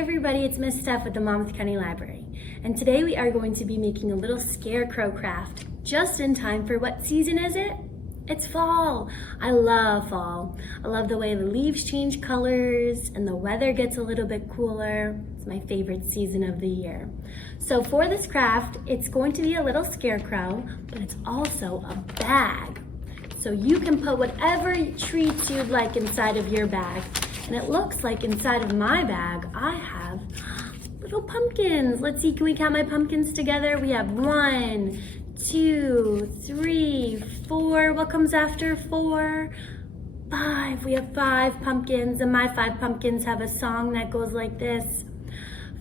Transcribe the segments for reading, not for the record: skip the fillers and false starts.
everybody, it's Miss Steph with the Monmouth County Library, and today we are going to be making a little scarecrow craft just in time for what season is it? It's fall. I love fall. I love the way the leaves change colors and the weather gets a little bit cooler. It's my favorite season of the year. So for this craft, it's going to be a little scarecrow, but it's also a bag. So you can put whatever treats you'd like inside of your bag. And it looks like inside of my bag, I have little pumpkins. Let's see, can we count my pumpkins together? We have 1, 2, 3, 4. What comes after 4? 5. We have 5 pumpkins, and my 5 pumpkins have a song that goes like this.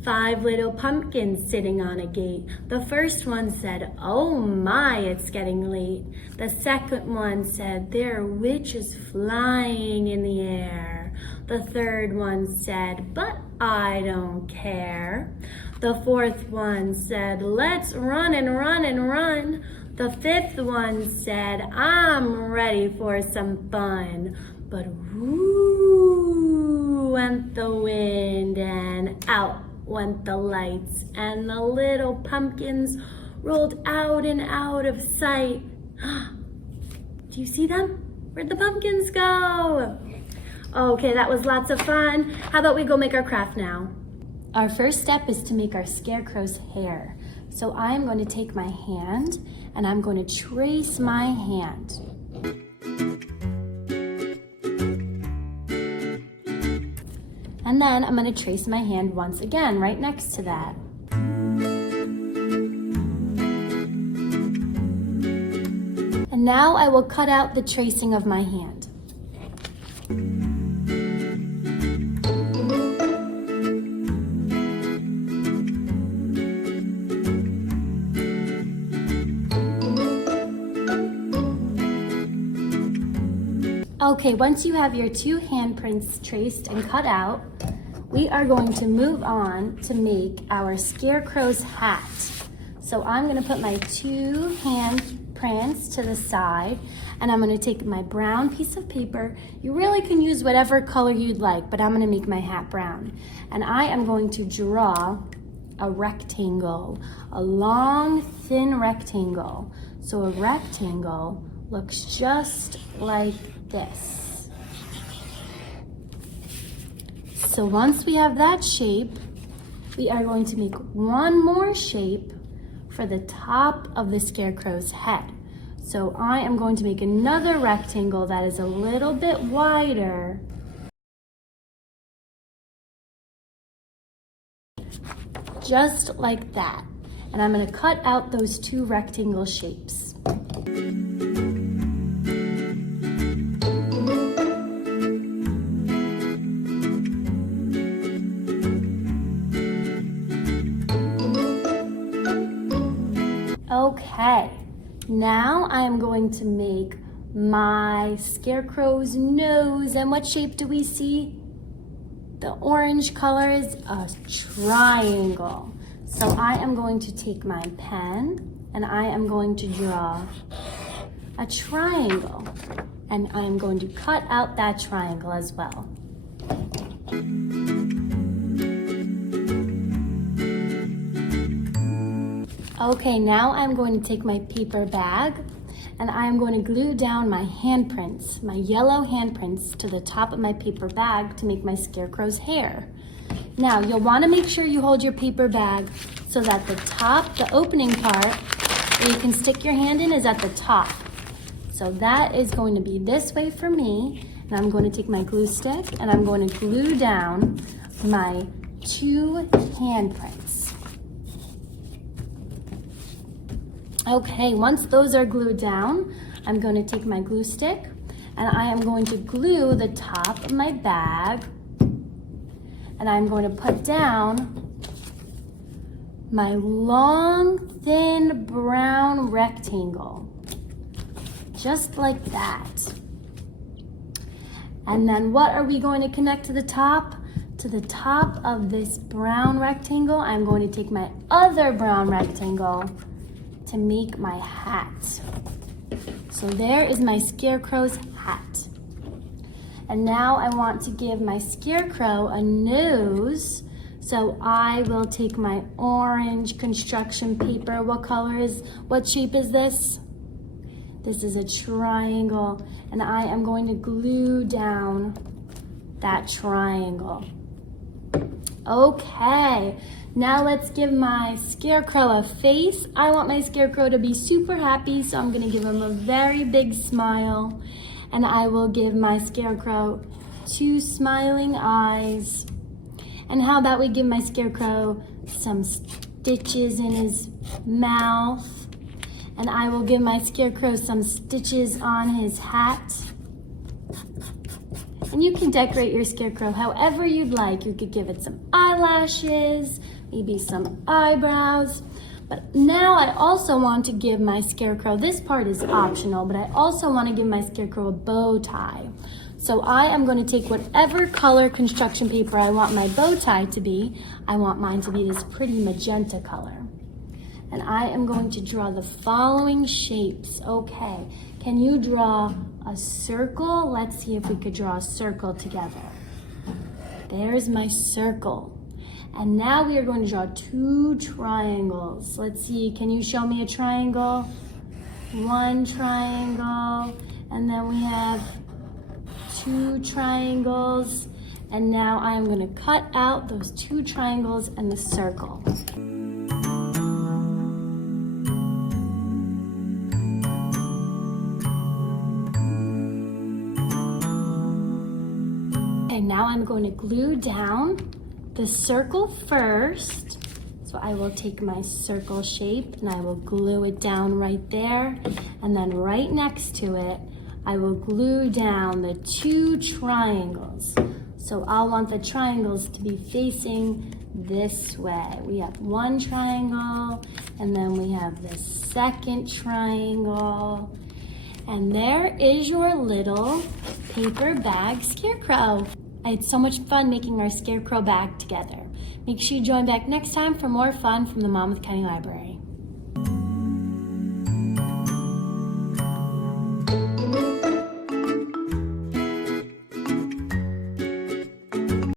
5 little pumpkins sitting on a gate. The first one said, "Oh my, it's getting late." The second one said, "There are witches flying in the air." The third one said, "But I don't care." The fourth one said, "Let's run and run and run." The fifth one said, "I'm ready for some fun." But whoo went the wind and out went the lights, and the little pumpkins rolled out and out of sight. Do you see them? Where'd the pumpkins go? Okay, that was lots of fun. How about we go make our craft now? Our first step is to make our scarecrow's hair. So I'm going to take my hand and I'm going to trace my hand. And then I'm going to trace my hand once again right next to that. And now I will cut out the tracing of my hand. Okay, once you have your 2 handprints traced and cut out, we are going to move on to make our scarecrow's hat. So I'm going to put my 2 handprints to the side, and I'm going to take my brown piece of paper. You really can use whatever color you'd like, but I'm going to make my hat brown. And I am going to draw a rectangle, a long, thin rectangle. So a rectangle looks just like this. So once we have that shape, we are going to make one more shape for the top of the scarecrow's head. So I am going to make another rectangle that is a little bit wider. Just like that. And I'm going to cut out those 2 rectangle shapes. Okay, now I am going to make my scarecrow's nose. And what shape do we see? The orange color is a triangle. So I am going to take my pen and I am going to draw a triangle. And I'm going to cut out that triangle as well. Okay, now I'm going to take my paper bag and I'm going to glue down my handprints, my yellow handprints, to the top of my paper bag to make my scarecrow's hair. Now, you'll want to make sure you hold your paper bag so that the top, the opening part, where you can stick your hand in, is at the top. So that is going to be this way for me. And I'm going to take my glue stick and I'm going to glue down my 2 handprints. Okay, once those are glued down, I'm going to take my glue stick and I am going to glue the top of my bag, and I'm going to put down my long, thin brown rectangle, just like that. And then what are we going to connect to the top? To the top of this brown rectangle, I'm going to take my other brown rectangle to make my hat. So there is my scarecrow's hat. And now I want to give my scarecrow a nose. So I will take my orange construction paper. What shape is this? This is a triangle, and I am going to glue down that triangle. Okay, now let's give my scarecrow a face. I want my scarecrow to be super happy, so I'm gonna give him a very big smile, and I will give my scarecrow 2 smiling eyes. And how about we give my scarecrow some stitches in his mouth, and I will give my scarecrow some stitches on his hat. And you can decorate your scarecrow however you'd like. You could give it some eyelashes, maybe some eyebrows. But now I also want to give my scarecrow, this part is optional, but I also want to give my scarecrow a bow tie. So I am going to take whatever color construction paper I want my bow tie to be. I want mine to be this pretty magenta color. And I am going to draw the following shapes. Okay, can you draw a circle? Let's see if we could draw a circle together. There's my circle. And now we are going to draw 2 triangles. Let's see, can you show me a triangle? 1 triangle, and then we have 2 triangles. And now I'm going to cut out those 2 triangles and the circle. Okay, now I'm going to glue down the circle first. So I will take my circle shape and I will glue it down right there. And then right next to it, I will glue down the 2 triangles. So I'll want the triangles to be facing this way. We have 1 triangle, and then we have the 2nd triangle. And there is your little paper bag scarecrow. I had so much fun making our scarecrow bag together. Make sure you join back next time for more fun from the Monmouth County Library.